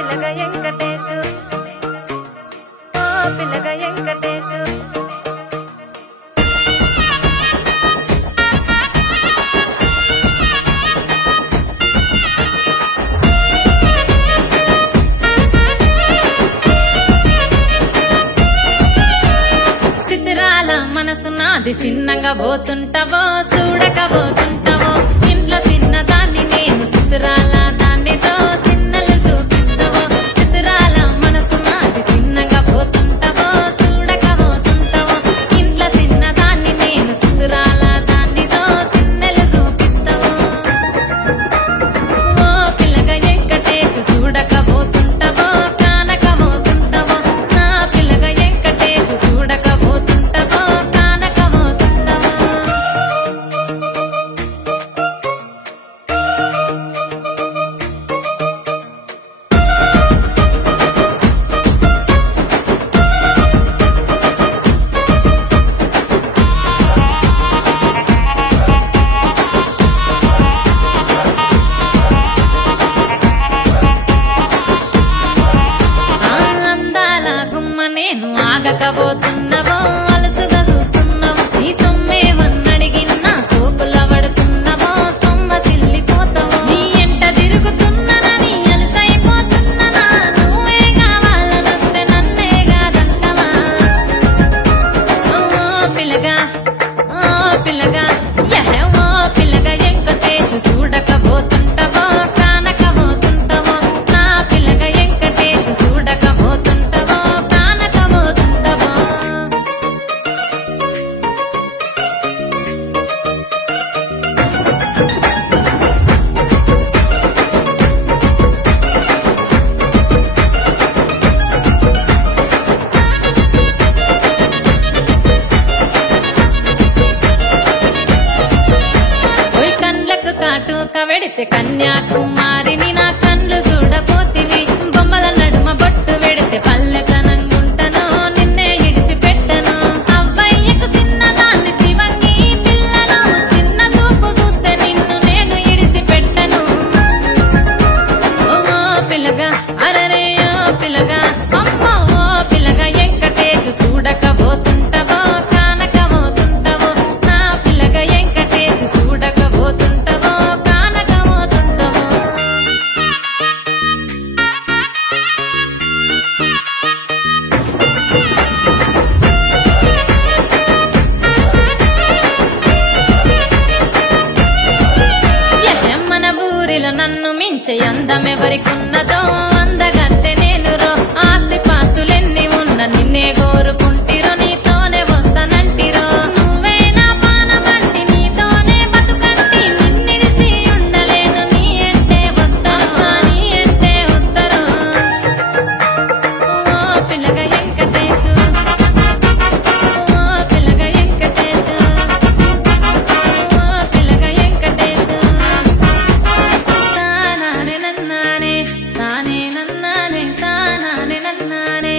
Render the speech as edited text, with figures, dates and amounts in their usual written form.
పిల్లగా వెంకటేశు ఓ పిల్లగా వెంకటేశు చిత్రాల మనసు నాది చిన్నగా పోతుంటావో చూడకపోతుంటావో ఇంట్లో చిన్నదాన్ని నేను చిత్రాల దానితో చిన్నలు చూపిస్తావో చిత్రాల మనసు నాది చిన్నగా పోతుంటావో చూడకపోతుంటావో ఇంట్లో చిన్నదాన్ని నేను చిత్రాల దానితో చిన్నలు చూపిస్తావో ఓ పిల్లగా వెంకటేశు చూడకపోతుంటావో కానకపోతుంటావో నా పిల్లగా వెంకటేశు చూడకపోతుంటావో కానకపోతుంటావో అందాల గుమ్మ నేను ఆగకపోతున్నావో అలసుగా చూస్తున్నావో నీ సొమ్మేమన్నడిగిన్నా సోకుల పడుతున్నావో సొమ్మ సిల్లిపోతావో నీ ఎంట తిరుగుతున్నానని అలసైపోతున్నానా నువ్వే కావాలనొస్తే నన్నే కాదంటవా ఓ పిల్లగా ఓ పిల్లగా వెంకటేశు చూడకపోతుంటావో కానకపోతుంటావో నా పిల్లగా వెంకటేశు చూడకపోతుంటావో కానకపోతుంటావో ఓయ్ కండ్లకు కాటుక వెడితే కన్యాకుమారిని నా కండ్లు చూడపోతివి బొమ్మల నడుమ బొట్టు వెడితే పల్లెతనంగుంటను నిన్నే ఇడిసి పెట్టను అవ్వయ్యకు చిన్నదాన్ని శివంగి పిల్లను చిన్న చూపు చూస్తే నిన్ను నేను ఇడిసి పెట్టను ఓ పిల్లగా అరరే ఓ పిల్లగా అమ్మో ఓ పిల్లగా వెంకటేశు చూడకపోతుంటావో కానకపోతుంటావో నా పిల్లగా వెంకటేశు చూడకపోతుంటావో కానకపోతుంటావో మన ఊరిలో నన్ను మించే అందమెవరికున్నదో అందగత్తె నేను రో ఆస్తి పాస్తులెన్ని ఉన్న నిన్నే కోరుకుంటిరో నీతోనే వస్తానంటిరో నువ్వే నా పానమంటి నీతోనే బతుకంటి నిన్నిడిసి ఉండలేను నీ అంటే వస్తాను నీ అంటే వస్తారు ఓ పిల్లగా వెంకటేశు ఓ పిల్లగా వెంకటేశు ఓ పిల్లగా వెంకటేశు తానానే నన్నానే తానే నన్నానే తానానే నన్నానే